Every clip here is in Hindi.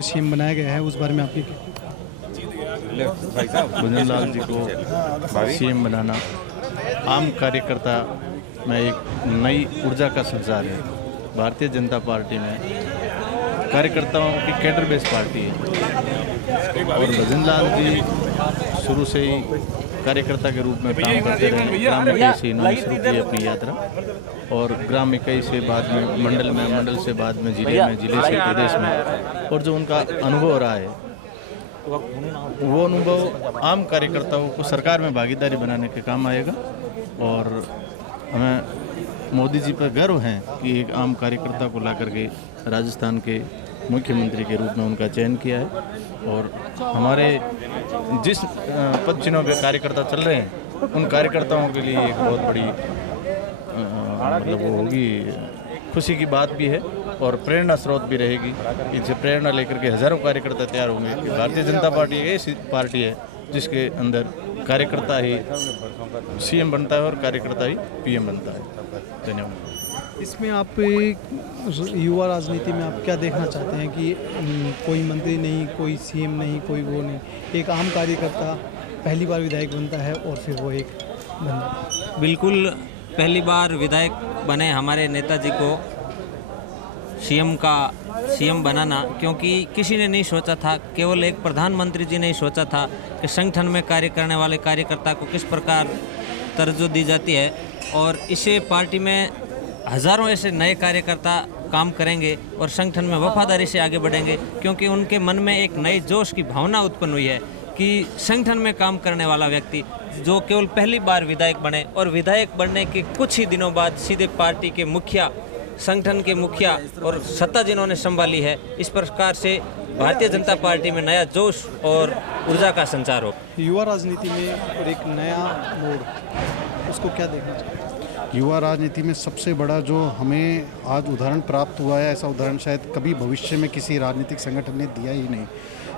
सीएम बनाया गया है, उस बारे में आपकी भजन लाल जी को सीएम बनाना आम कार्यकर्ता में एक नई ऊर्जा का संचार है। भारतीय जनता पार्टी में कार्यकर्ताओं की कैडर बेस्ड पार्टी है और भजन लाल जी शुरू से ही कार्यकर्ता के रूप में काम करते रहे। ग्राम इकाई से इन्होंने शुरू की अपनी यात्रा और ग्राम इकाई से बाद में मंडल से बाद में जिले से प्रदेश में, और जो उनका अनुभव रहा है वो अनुभव आम कार्यकर्ताओं को सरकार में भागीदारी बनाने के काम आएगा। और हमें मोदी जी पर गर्व है कि एक आम कार्यकर्ता को ला करके राजस्थान के मुख्यमंत्री के रूप में उनका चयन किया है। और हमारे जिस पद चिन्हों पे कार्यकर्ता चल रहे हैं उन कार्यकर्ताओं के लिए एक बहुत बड़ी मतलब वो होगी, खुशी की बात भी है और प्रेरणा स्रोत भी रहेगी। इनसे प्रेरणा लेकर के हज़ारों कार्यकर्ता तैयार होंगे कि भारतीय जनता पार्टी एक ऐसी पार्टी है जिसके अंदर कार्यकर्ता ही सीएम बनता है और कार्यकर्ता ही पीएम बनता है। धन्यवाद। इसमें आप युवा राजनीति में आप क्या देखना चाहते हैं कि कोई मंत्री नहीं, कोई सीएम नहीं, कोई वो नहीं, एक आम कार्यकर्ता पहली बार विधायक बनता है और फिर वो एक बनता। बिल्कुल पहली बार विधायक बने हमारे नेताजी को सीएम बनाना, क्योंकि किसी ने नहीं सोचा था, केवल एक प्रधानमंत्री जी ने ही सोचा था कि संगठन में कार्य करने वाले कार्यकर्ता को किस प्रकार तरज्जो दी जाती है। और इसे पार्टी में हज़ारों ऐसे नए कार्यकर्ता काम करेंगे और संगठन में वफादारी से आगे बढ़ेंगे, क्योंकि उनके मन में एक नई जोश की भावना उत्पन्न हुई है कि संगठन में काम करने वाला व्यक्ति जो केवल पहली बार विधायक बने और विधायक बनने के कुछ ही दिनों बाद सीधे पार्टी के मुखिया, संगठन के मुखिया और सत्ता जिन्होंने संभाली है, इस प्रकार से भारतीय जनता पार्टी में नया जोश और ऊर्जा का संचार हो। युवा राजनीति में और एक नया मोड़, उसको क्या देखना चाहिए? युवा राजनीति में सबसे बड़ा जो हमें आज उदाहरण प्राप्त हुआ है, ऐसा उदाहरण शायद कभी भविष्य में किसी राजनीतिक संगठन ने दिया ही नहीं।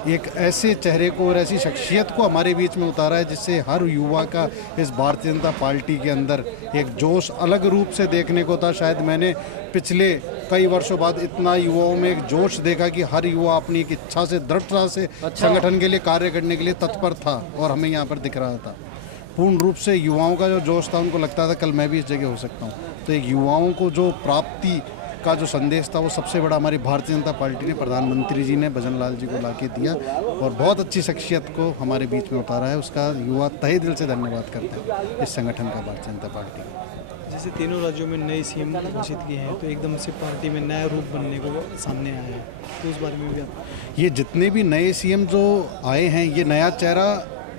एक ऐसे चेहरे को और ऐसी शख्सियत को हमारे बीच में उतारा है जिससे हर युवा का इस भारतीय जनता पार्टी के अंदर एक जोश अलग रूप से देखने को था। शायद मैंने पिछले कई वर्षों बाद इतना युवाओं में एक जोश देखा कि हर युवा अपनी एक इच्छा से, दृढ़ता से संगठन के लिए कार्य करने के लिए तत्पर था और हमें यहाँ पर दिख रहा था। पूर्ण रूप से युवाओं का जो जोश था, उनको लगता था कल मैं भी इस जगह हो सकता हूँ। तो एक युवाओं को जो प्राप्ति का जो संदेश था वो सबसे बड़ा हमारी भारतीय जनता पार्टी ने, प्रधानमंत्री जी ने भजन लाल जी को ला के दिया और बहुत अच्छी शख्सियत को हमारे बीच में उतारा है। उसका युवा तहे दिल से धन्यवाद करते हैं इस संगठन का, भारतीय जनता पार्टी। जैसे तीनों राज्यों में नए सीएम घोषित किए हैं तो एकदम से पार्टी में नया रूप बनने को सामने आया है, तो उस बारे में भी आप? ये जितने भी नए सीएम जो आए हैं, ये नया चेहरा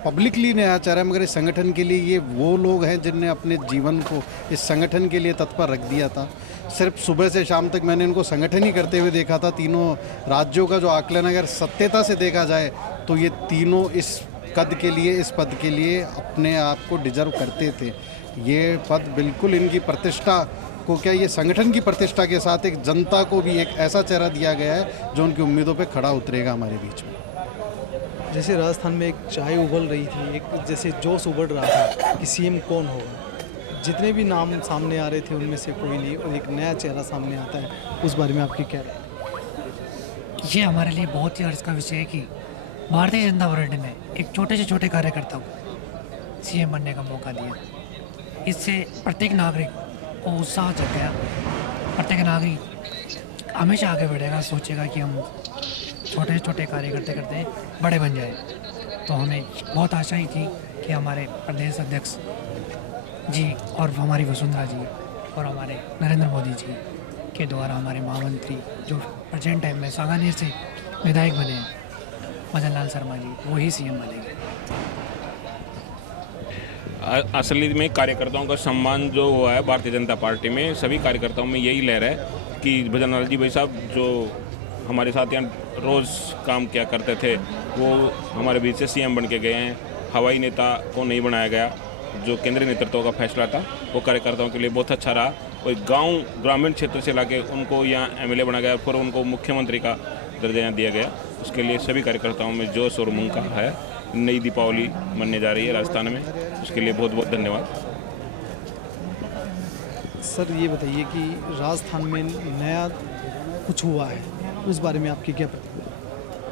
पब्लिकली नया चेहरा है, मगर इस संगठन के लिए ये वो लोग हैं जिनने अपने जीवन को इस संगठन के लिए तत्पर रख दिया था। सिर्फ सुबह से शाम तक मैंने इनको संगठन ही करते हुए देखा था। तीनों राज्यों का जो आकलन अगर सत्यता से देखा जाए तो ये तीनों इस कद के लिए, इस पद के लिए अपने आप को डिजर्व करते थे। ये पद बिल्कुल इनकी प्रतिष्ठा को, क्या ये संगठन की प्रतिष्ठा के साथ एक जनता को भी एक ऐसा चेहरा दिया गया है जो उनकी उम्मीदों पर खड़ा उतरेगा हमारे बीच में। जैसे राजस्थान में एक चाय उबल रही थी, एक जैसे जोश उबल रहा था कि सीएम कौन होगा, जितने भी नाम सामने आ रहे थे उनमें से कोई नहीं और एक नया चेहरा सामने आता है, उस बारे में आपकी क्या राय? ये हमारे लिए बहुत ही अर्ज का विषय है कि भारतीय जनता पार्टी ने एक छोटे से छोटे कार्यकर्ता को सीएम बनने का मौका दिया। इससे प्रत्येक नागरिक को उत्साह जग गया। प्रत्येक नागरिक हमेशा आगे बढ़ेगा, सोचेगा कि हम छोटे से छोटे कार्य करते करते बड़े बन जाए। तो हमें बहुत आशा ही थी कि हमारे प्रदेश अध्यक्ष जी और हमारी वसुंधरा जी और हमारे नरेंद्र मोदी जी के द्वारा हमारे महामंत्री जो प्रेजेंट टाइम में सांगानेर से विधायक बने हैं, भजन लाल शर्मा जी, वही सीएम बनेंगे। असली में कार्यकर्ताओं का सम्मान जो हुआ है भारतीय जनता पार्टी में, सभी कार्यकर्ताओं में यही लहर है कि भजन लाल जी भाई साहब जो हमारे साथ यहाँ रोज़ काम किया करते थे वो हमारे बीच से सीएम बन के गए हैं। हवाई नेता को नहीं बनाया गया, जो केंद्रीय नेतृत्व का फैसला था वो कार्यकर्ताओं के लिए बहुत अच्छा रहा। कोई गांव ग्रामीण क्षेत्र से लाके उनको यहाँ एमएलए बनाया गया, फिर उनको मुख्यमंत्री का दर्जा यहाँ दिया गया। उसके लिए सभी कार्यकर्ताओं में जोश और उमंग का है। नई दीपावली मनने जा रही है राजस्थान में, उसके लिए बहुत बहुत धन्यवाद। सर ये बताइए कि राजस्थान में नया कुछ हुआ है, उस बारे में आपकी क्या प्रतिक्रिया?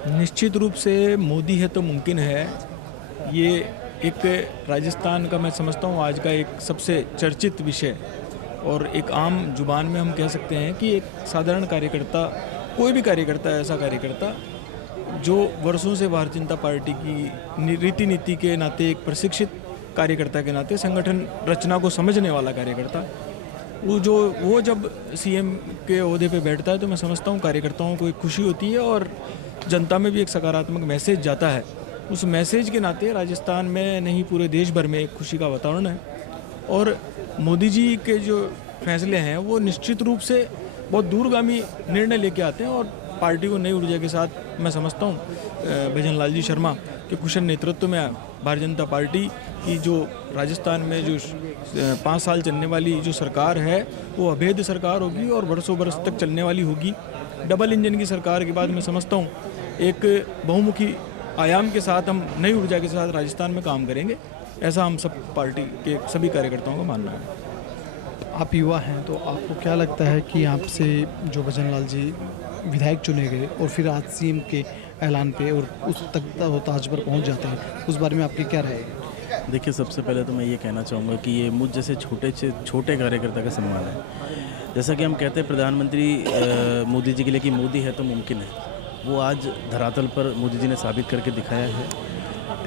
निश्चित रूप से मोदी है तो मुमकिन है, ये एक राजस्थान का मैं समझता हूँ आज का एक सबसे चर्चित विषय और एक आम जुबान में हम कह सकते हैं कि एक साधारण कार्यकर्ता, कोई भी कार्यकर्ता, ऐसा कार्यकर्ता जो वर्षों से भारतीय जनता पार्टी की रीति नीति के नाते एक प्रशिक्षित कार्यकर्ता के नाते संगठन रचना को समझने वाला कार्यकर्ता, वो जब सीएम के ओहदे पे बैठता है तो मैं समझता हूँ कार्यकर्ताओं को एक खुशी होती है और जनता में भी एक सकारात्मक मैसेज जाता है। उस मैसेज के नाते राजस्थान में नहीं पूरे देश भर में एक खुशी का वातावरण है और मोदी जी के जो फैसले हैं वो निश्चित रूप से बहुत दूरगामी निर्णय लेके आते हैं और पार्टी को नई ऊर्जा के साथ मैं समझता हूँ भजन लाल जी शर्मा के कुशल नेतृत्व में भारतीय जनता पार्टी की जो राजस्थान में जो 5 साल चलने वाली जो सरकार है वो अभेद्य सरकार होगी और वर्षों वर्ष तक चलने वाली होगी। डबल इंजन की सरकार के बाद मैं समझता हूँ एक बहुमुखी आयाम के साथ हम नई ऊर्जा के साथ राजस्थान में काम करेंगे, ऐसा हम सब पार्टी के सभी कार्यकर्ताओं का मानना है। आप युवा हैं तो आपको क्या लगता है कि आपसे जो भजन लाल जी विधायक चुने गए और फिर आज सीएम के ऐलान पे और उस तक ताज पर पहुंच जाते हैं, उस बारे में आपकी क्या राय है? देखिए, सबसे पहले तो मैं ये कहना चाहूँगा कि ये मुझ जैसे छोटे कार्यकर्ता का सम्मान है। जैसा कि हम कहते हैं प्रधानमंत्री मोदी जी के लिए कि मोदी है तो मुमकिन है, वो आज धरातल पर मोदी जी ने साबित करके दिखाया है।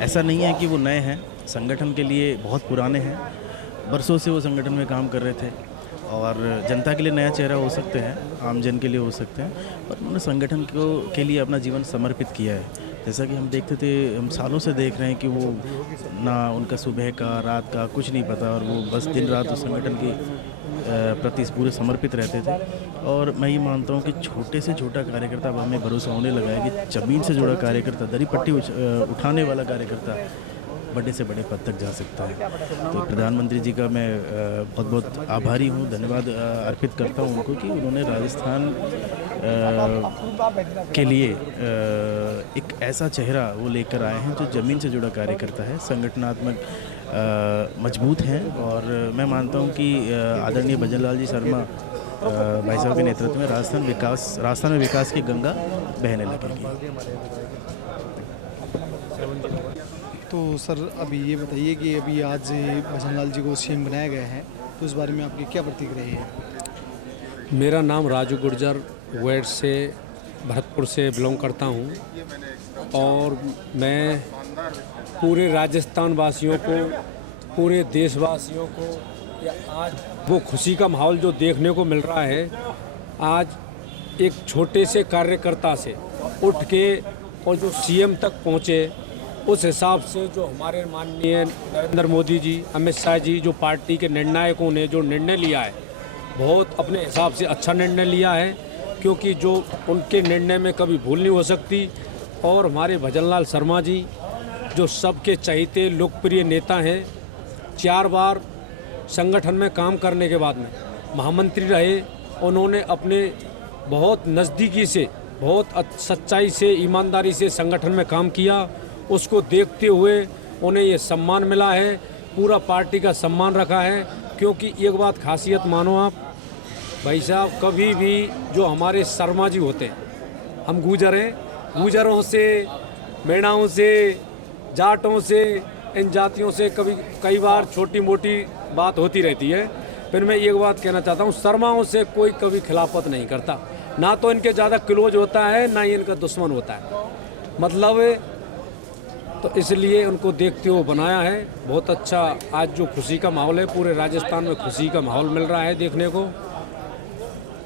ऐसा नहीं है कि वो नए हैं, संगठन के लिए बहुत पुराने हैं, बरसों से वो संगठन में काम कर रहे थे और जनता के लिए नया चेहरा हो सकते हैं, आम जन के लिए हो सकते हैं, पर उन्होंने संगठन के लिए अपना जीवन समर्पित किया है। जैसा कि हम देखते थे, हम सालों से देख रहे हैं कि वो ना उनका सुबह का रात का कुछ नहीं पता और वो बस दिन रात उस संगठन के प्रति पूरे समर्पित रहते थे। और मैं ये मानता हूँ कि छोटे से छोटा कार्यकर्ता अब हमें भरोसा होने लगा है कि ज़मीन से जुड़ा कार्यकर्ता, दरी पट्टी उठाने वाला कार्यकर्ता बड़े से बड़े पद तक जा सकता है। तो प्रधानमंत्री जी का मैं बहुत बहुत आभारी हूँ, धन्यवाद अर्पित करता हूँ उनको कि उन्होंने राजस्थान के लिए एक ऐसा चेहरा वो लेकर आए हैं जो ज़मीन से जुड़ा कार्यकर्ता है, संगठनात्मक मजबूत हैं। और मैं मानता हूँ कि आदरणीय भजन लाल जी शर्मा भाई साहब के नेतृत्व में राजस्थान में विकास की गंगा बहने लगेगी। तो सर अभी ये बताइए कि अभी आज भजन लाल जी को सीएम बनाया गया है, तो इस बारे में आपकी क्या प्रतिक्रिया है? मेरा नाम राजू गुर्जर वेड से भरतपुर से बिलोंग करता हूँ और मैं पूरे राजस्थान वासियों को, पूरे देशवासियों को या आज वो खुशी का माहौल जो देखने को मिल रहा है, आज एक छोटे से कार्यकर्ता से उठ के और जो सीएम तक पहुँचे, उस हिसाब से जो हमारे माननीय नरेंद्र मोदी जी, अमित शाह जी, जो पार्टी के निर्णायकों ने जो निर्णय लिया है, बहुत अपने हिसाब से अच्छा निर्णय लिया है, क्योंकि जो उनके निर्णय में कभी भूल नहीं हो सकती। और हमारे भजन लाल शर्मा जी जो सबके चहेते लोकप्रिय नेता हैं, 4 बार संगठन में काम करने के बाद में महामंत्री रहे, उन्होंने अपने बहुत नज़दीकी से, बहुत सच्चाई से, ईमानदारी से संगठन में काम किया। उसको देखते हुए उन्हें ये सम्मान मिला है, पूरा पार्टी का सम्मान रखा है। क्योंकि एक बात खासियत मानो आप भाई साहब, कभी भी जो हमारे शर्मा जी होते हैं, हम गुजर हैं, गुजरों से, मेणाओं से, जाटों से, इन जातियों से कई बार छोटी मोटी बात होती रहती है। फिर मैं एक बात कहना चाहता हूँ, शर्माओं से कोई कभी खिलाफत नहीं करता, ना तो इनके ज़्यादा क्लोज होता है, ना ही इनका दुश्मन होता है, मतलब। तो इसलिए उनको देखते हुए बनाया है। बहुत अच्छा आज जो खुशी का माहौल है, पूरे राजस्थान में खुशी का माहौल मिल रहा है देखने को।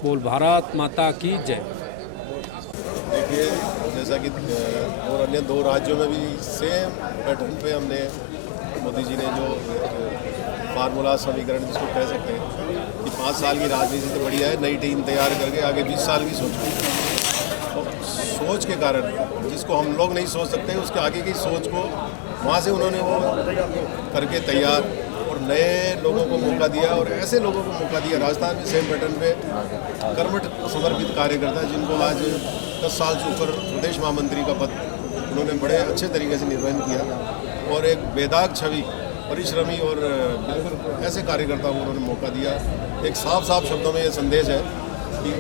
बोल भारत माता की जय। देखिए, जैसा कि और अन्य 2 राज्यों में भी सेम पैटर्न पे हमने मोदी जी ने जो फार्मूला समीकरण जिसको कह सकते हैं कि 5 साल की राजनीति से बढ़िया है नई टीम तैयार करके आगे 20 साल की सोच के कारण जिसको हम लोग नहीं सोच सकते, उसके आगे की सोच को वहाँ से उन्होंने वो करके तैयार और नए लोगों को मौका दिया और ऐसे लोगों को मौका दिया। राजस्थान में सेम पैटर्न पे कर्मठ समर्पित कार्यकर्ता जिनको आज 10 साल से ऊपर प्रदेश महामंत्री का पद उन्होंने बड़े अच्छे तरीके से निर्वहन किया और एक बेदाग छवि, परिश्रमी और बिल्कुल ऐसे कार्यकर्ताओं को उन्होंने मौका दिया। एक साफ शब्दों में ये संदेश है कि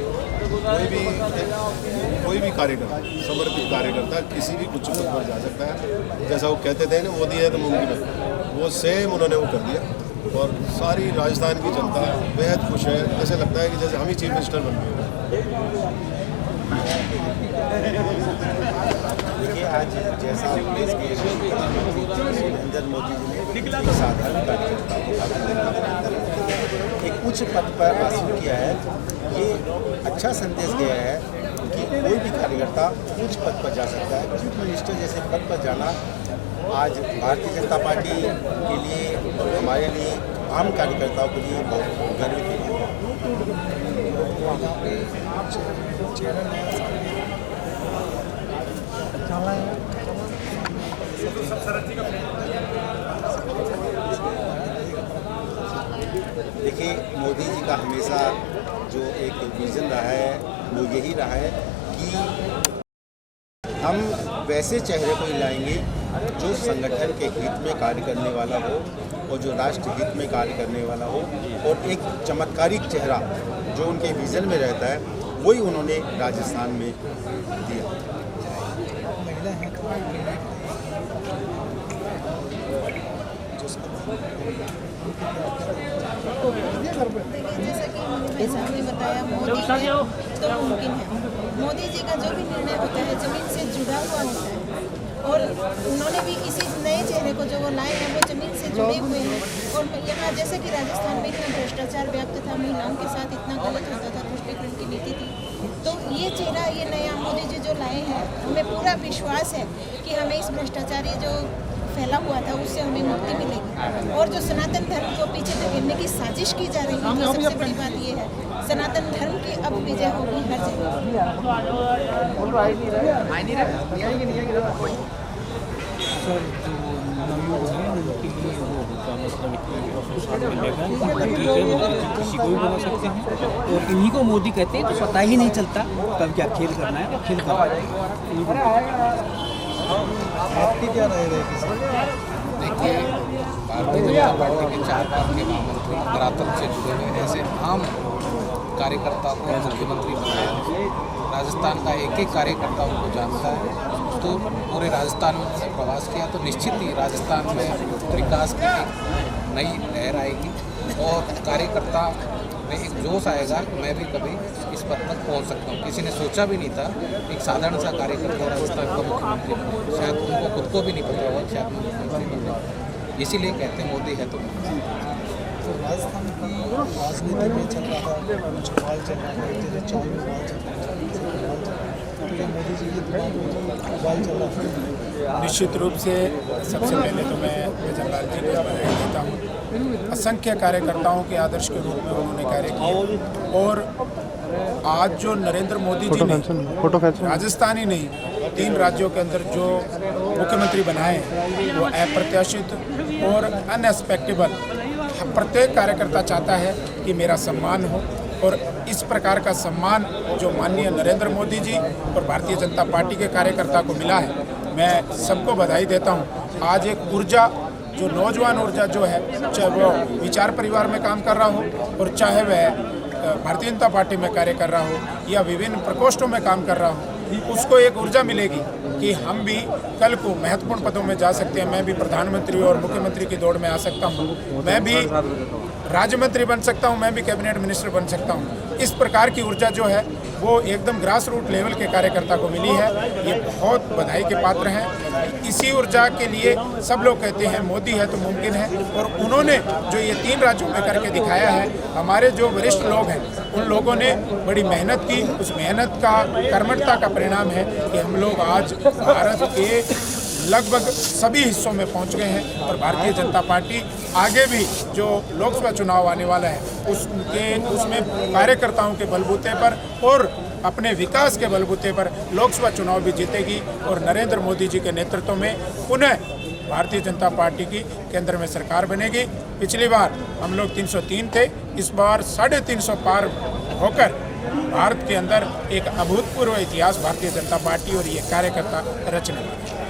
कोई भी कार्यकर्ता, समर्पित कार्यकर्ता किसी भी उच्च पद पर जा सकता है। जैसा वो कहते थे ना, मोदी है तो मुमकिन है, वो सेम उन्होंने वो कर दिया और सारी राजस्थान की जनता बेहद खुश है। ऐसे लगता है कि जैसे हम ही चीफ मिनिस्टर बन गए। देखिए, आज जैसा देश के नरेंद्र मोदी जी ने एक साधारण कार्यकर्ता को एक उच्च पद पर हासिल किया है, ये अच्छा संदेश दिया है कि कोई भी कार्यकर्ता उच्च पद पर जा सकता है। चीफ मिनिस्टर जैसे पद पर जाना आज भारतीय जनता पार्टी के लिए, हमारे लिए, आम कार्यकर्ताओं के लिए बहुत गर्व की बात देखिए, मोदी जी का हमेशा जो एक विज़न रहा है वो यही रहा है कि हम वैसे चेहरे को ही लाएंगे जो संगठन के हित में कार्य करने वाला हो और जो राष्ट्र हित में कार्य करने वाला हो, और एक चमत्कारिक चेहरा जो उनके विज़न में रहता है वही उन्होंने राजस्थान में दिया। जैसा कि भाई साहब ने बताया, मोदी है तो मुमकिन है। मोदी जी का जो भी निर्णय होता है ज़मीन से जुड़ा हुआ होता है, और उन्होंने भी इसी नए चेहरे को जो वो लाए हैं वो ज़मीन से जुड़े हुए हैं। और यहाँ जैसे कि राजस्थान में इतना भ्रष्टाचार व्याप्त था, महिलाओं के साथ इतना गलत होता था, तुष्टीकरण की नीति थी, तो ये चेहरा, ये नया मोदी जी जो लाए हैं, हमें पूरा विश्वास है कि हमें इस भ्रष्टाचारी जो फैला हुआ था उससे हमें मुक्ति मिलेगी। और जो सनातन धर्म को पीछे धकेलने की साजिश की जा रही है, सबसे बड़ी बात ये है, सनातन धर्म की अब विजय होगी हर जगह। सर, जो नवयुग है उनके लिए वो होगा, मतलब किसी को भी बना सकते हैं, और इन्हीं को मोदी कहते हैं, तो पता ही नहीं चलता कब क्या खेल करना है, खेल आपकी क्या राय रहेगी सर? देखिए, भारतीय जनता पार्टी के 4 बार के महामंत्री धरातल से जुड़े हुए ऐसे आम कार्यकर्ता को मुख्यमंत्री बनाया। राजस्थान का एक एक कार्यकर्ता उनको जानता है, तो पूरे राजस्थान में उन्होंने प्रवास किया, तो निश्चित ही राजस्थान में विकास की एक नई लहर आएगी और कार्यकर्ता में एक जोश आएगा कि मैं भी कभी इस पद तक पहुंच सकता हूं। किसी ने सोचा भी नहीं था एक साधारण सा कार्यकर्ता राजस्थान का मुख्यमंत्री बने, शायद उनको खुद को भी नहीं पता होगा शायद मुख्यमंत्री बने। इसीलिए कहते हैं मोदी है तो राजस्थान की राजनीति में चल रहा था, कुछ बवाल चल रहा था, जैसे चाय में बवाल चल रहा था, तो मोदी जी के दिमाग में बवाल चल रहा था। निश्चित रूप से सबसे पहले तो मैं जयलाल जी को बधाई देता हूँ। असंख्य कार्यकर्ताओं के आदर्श के रूप में उन्होंने कार्य किया, और आज जो नरेंद्र मोदी जी ने राजस्थान ही नहीं 3 राज्यों के अंदर जो मुख्यमंत्री बनाए वो अप्रत्याशित और अनएक्सपेक्टेबल। प्रत्येक कार्यकर्ता चाहता है कि मेरा सम्मान हो, और इस प्रकार का सम्मान जो माननीय नरेंद्र मोदी जी और भारतीय जनता पार्टी के कार्यकर्ता को मिला है, मैं सबको बधाई देता हूं। आज एक ऊर्जा, जो नौजवान ऊर्जा जो है, चाहे वो विचार परिवार में काम कर रहा हो और चाहे वह भारतीय जनता पार्टी में कार्य कर रहा हो या विभिन्न प्रकोष्ठों में काम कर रहा हो, उसको एक ऊर्जा मिलेगी कि हम भी कल को महत्वपूर्ण पदों में जा सकते हैं। मैं भी प्रधानमंत्री और मुख्यमंत्री की दौड़ में आ सकता हूँ, मैं भी राज्य मंत्री बन सकता हूँ, मैं भी कैबिनेट मिनिस्टर बन सकता हूँ। इस प्रकार की ऊर्जा जो है वो एकदम ग्रास रूट लेवल के कार्यकर्ता को मिली है, ये बहुत बधाई के पात्र हैं। इसी ऊर्जा के लिए सब लोग कहते हैं मोदी है तो मुमकिन है, और उन्होंने जो ये 3 राज्यों में करके दिखाया है, हमारे जो वरिष्ठ लोग हैं उन लोगों ने बड़ी मेहनत की, उस मेहनत का कर्मठता का परिणाम है कि हम लोग आज भारत के लगभग सभी हिस्सों में पहुंच गए हैं। और भारतीय जनता पार्टी आगे भी जो लोकसभा चुनाव आने वाला है उसमें कार्यकर्ताओं के बलबूते पर और अपने विकास के बलबूते पर लोकसभा चुनाव भी जीतेगी, और नरेंद्र मोदी जी के नेतृत्व में पुनः भारतीय जनता पार्टी की केंद्र में सरकार बनेगी। पिछली बार हम लोग 303 थे, इस बार 350 पार होकर भारत के अंदर एक अभूतपूर्व इतिहास भारतीय जनता पार्टी और ये कार्यकर्ता रचने वाले हैं।